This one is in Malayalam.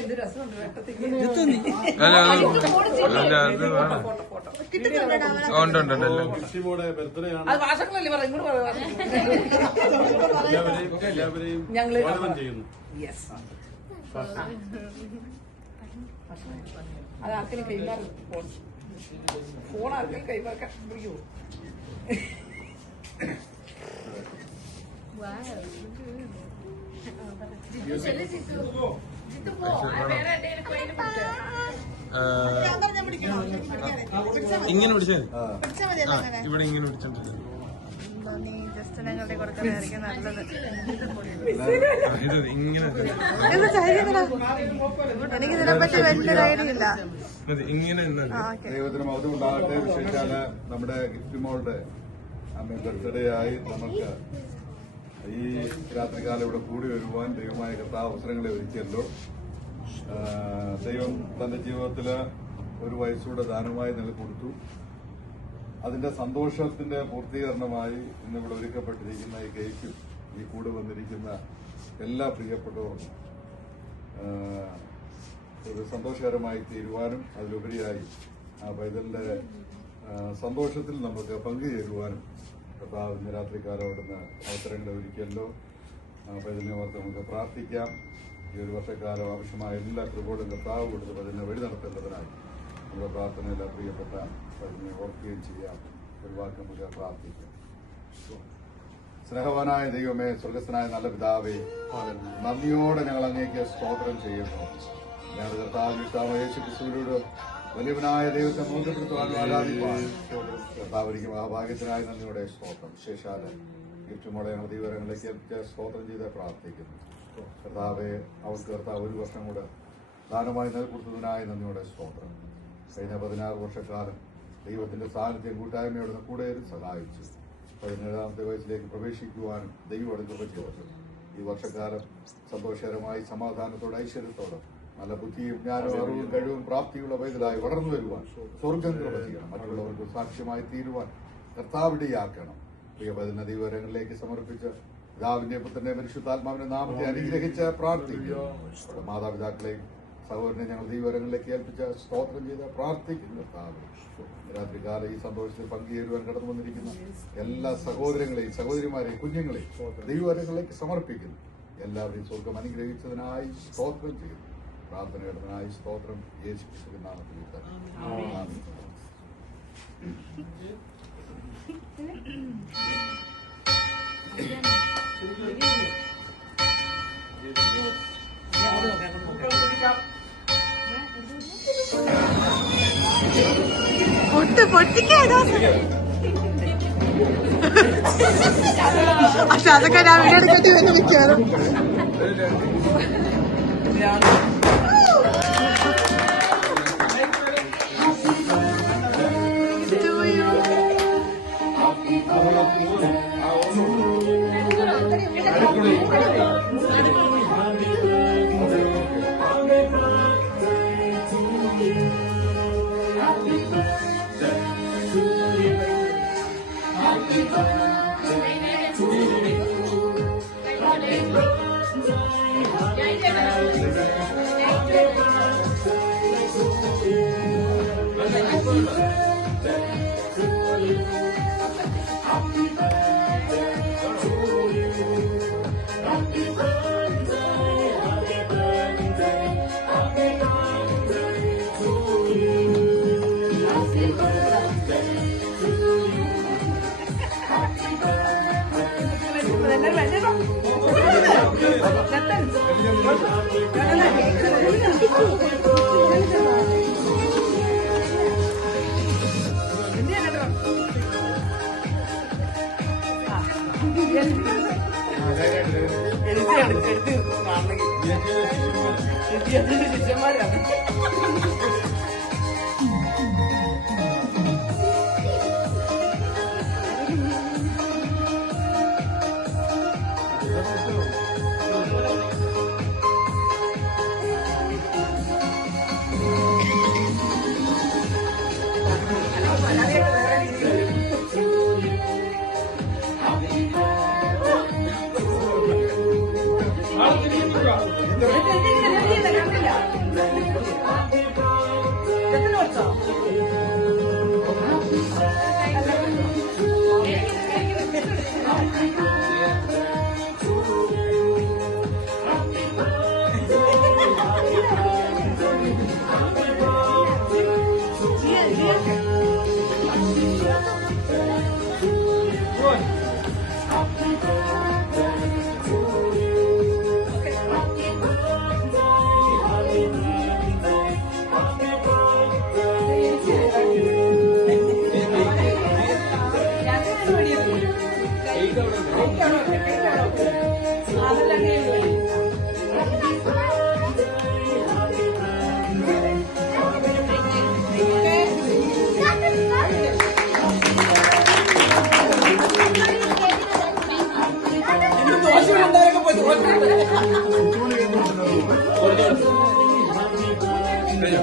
എന്ത് രസമുണ്ട് വെട്ടത്തിൽ. അത് ഭാഷകളല്ലേ പറ ഇങ്ങോട്ട് ഞങ്ങള് യെസ് അത് ആർക്കെങ്കിലും കൈമാറും ഫോൺ ആർക്കെങ്കിലും കൈമാറാൻ പിടിക്കുമോ? ഇങ്ങനെ പിടിച്ചാൽ ഇവിടെ ഇങ്ങനെ പിടിച്ചോണ്ടിരിക്കും. ഇങ്ങനെ ദൈവത്തിന് മൗനം ഉണ്ടാകട്ടെ. വിശേഷാല് നമ്മുടെ ഗിഫ്റ്റ് മോളുടെ ബർത്ത്ഡേ ആയി നമുക്ക് ഈ രാത്രികാലം ഇവിടെ കൂടി വരുവാൻ ദൈവമായ കർത്താവ് അവസരങ്ങളെ ഒരുക്കിയല്ലോ. ദൈവം തന്റെ ജീവിതത്തില് ഒരു വയസ്സൂടെ ദാനമായി നൽകിക്കൊടുത്തു. അതിന്റെ സന്തോഷത്തിന്റെ പൂർത്തീകരണമായി ഇന്നിവിടെ ഒരുക്കപ്പെട്ടിരിക്കുന്ന ഈ കേക്കും ഈ കൂടെ വന്നിരിക്കുന്ന എല്ലാ പ്രിയപ്പെട്ടവർക്കും ഒരു സന്തോഷകരമായി തീരുവാനും അതിലുപരിയായി ആ പൈതലിന്റെ സന്തോഷത്തിൽ നമുക്ക് പങ്കുചേരുവാനും കർത്താവ് ഇന്ന് രാത്രികാലം അവിടുന്ന് അവസരങ്ങളെ ഒരുക്കിയല്ലോ. പൈതലിനെ ഓർത്ത് നമുക്ക് പ്രാർത്ഥിക്കാം. ഈ ഒരു വർഷക്കാലം ആവശ്യമായ എല്ലാ കൃപകളും കർത്താവ് കൊടുത്ത് പൈതലിനെ വഴി നടത്തേണ്ടതിനായി നമ്മുടെ പ്രാർത്ഥനയിൽ പ്രിയപ്പെട്ട പൈതലിനെ ഓർക്കുകയും ചെയ്യാം. ഒരു വാക്ക് നമുക്ക് പ്രാർത്ഥിക്കാം. സ്നേഹവാനായ ദൈവമേ, സ്വർഗസ്ഥനായ നല്ല പിതാവേ, നന്ദിയോടെ ഞങ്ങൾ അങ്ങേക്ക് സ്തോത്രം ചെയ്യുന്നു. ഞങ്ങൾ കർത്താവ് യേശു ക്രിസ്തുവിനോട് വലിയവനായ ദൈവത്തെ ബോധ്യപ്പെടുത്തുവാനും ആരാധിക്കുവാനും കർത്താവിരിക്കും മഹാഭാഗ്യത്തിനായി നന്ദിയോടെ സ്തോത്രം. വിശേഷാല് ഗിഫ്റ്റുമോടെ ഞങ്ങൾ ദൈവങ്ങളിലേക്ക് സ്തോത്രം ചെയ്ത് പ്രാർത്ഥിക്കുന്നു. കർത്താവെ, അവർക്ക് കർത്താവ് ഒരു വർഷം കൂടെ ദാനമായി നൽകിക്കൊടുത്തതിനായി നന്ദിയോടെ സ്തോത്രം. കഴിഞ്ഞ 16 വർഷക്കാലം ദൈവത്തിന്റെ സാന്നിധ്യം കൂട്ടായ്മയോടെ കൂടെ സഹായിച്ചു. 17ാമത്തെ വയസ്സിലേക്ക് പ്രവേശിക്കുവാനും ദൈവം അടുത്ത് ചെയ്തു. ഈ വർഷക്കാലം സന്തോഷകരമായി സമാധാനത്തോടെ ഐശ്വര്യത്തോടെ നല്ല ബുദ്ധിയും ജ്ഞാനവും അറിവും കഴിവും പ്രാപ്തിയുള്ള പൈതലായി വളർന്നു വരുവാൻ സ്വർഗം കൃപ ചെയ്യണം. മറ്റുള്ളവർക്ക് സാക്ഷ്യമായി തീരുവാൻ കർത്താവിടെയാക്കണം. പ്രിയ പൈതലിനെ ദൈവകരങ്ങളിലേക്ക് സമർപ്പിച്ച് പിതാവിന്റെ പുത്രന്റെ പരിശുദ്ധാത്മാവിന്റെ നാമത്തെ അനുഗ്രഹിച്ച് പ്രാർത്ഥിക്കുന്നു. മാതാപിതാക്കളെയും സഹോദരനെ ഞങ്ങൾ ദൈവകരങ്ങളിലേക്ക് ഏൽപ്പിച്ച് സ്തോത്രം ചെയ്ത് പ്രാർത്ഥിക്കുന്നു. കർത്താവ് രാത്രികാലം ഈ സന്തോഷത്തിൽ പങ്കുചേരുവാൻ കടന്നു വന്നിരിക്കുന്ന എല്ലാ സഹോദരങ്ങളെയും സഹോദരിമാരെയും കുഞ്ഞുങ്ങളെയും ദൈവകരങ്ങളിലേക്ക് സമർപ്പിക്കുന്നു. എല്ലാവരെയും സ്വർഗം അനുഗ്രഹിച്ചതിനായി സ്തോത്രം ചെയ്യുന്നു. പ്രാർത്ഥനയുടേതിനായി സ്തോത്രം യേശു ക്രിസ്തുവിന്റെ നാമത്തിൽ തന്നെ. പൊട്ടിക്കാതോ പക്ഷെ അതൊക്കെ ഞാൻ വീടെടുക്കേണ്ടി വന്ന് മിക്കവാറും. ശിഷ്യന്മാരാണ്. കഴിഞ്ഞോ?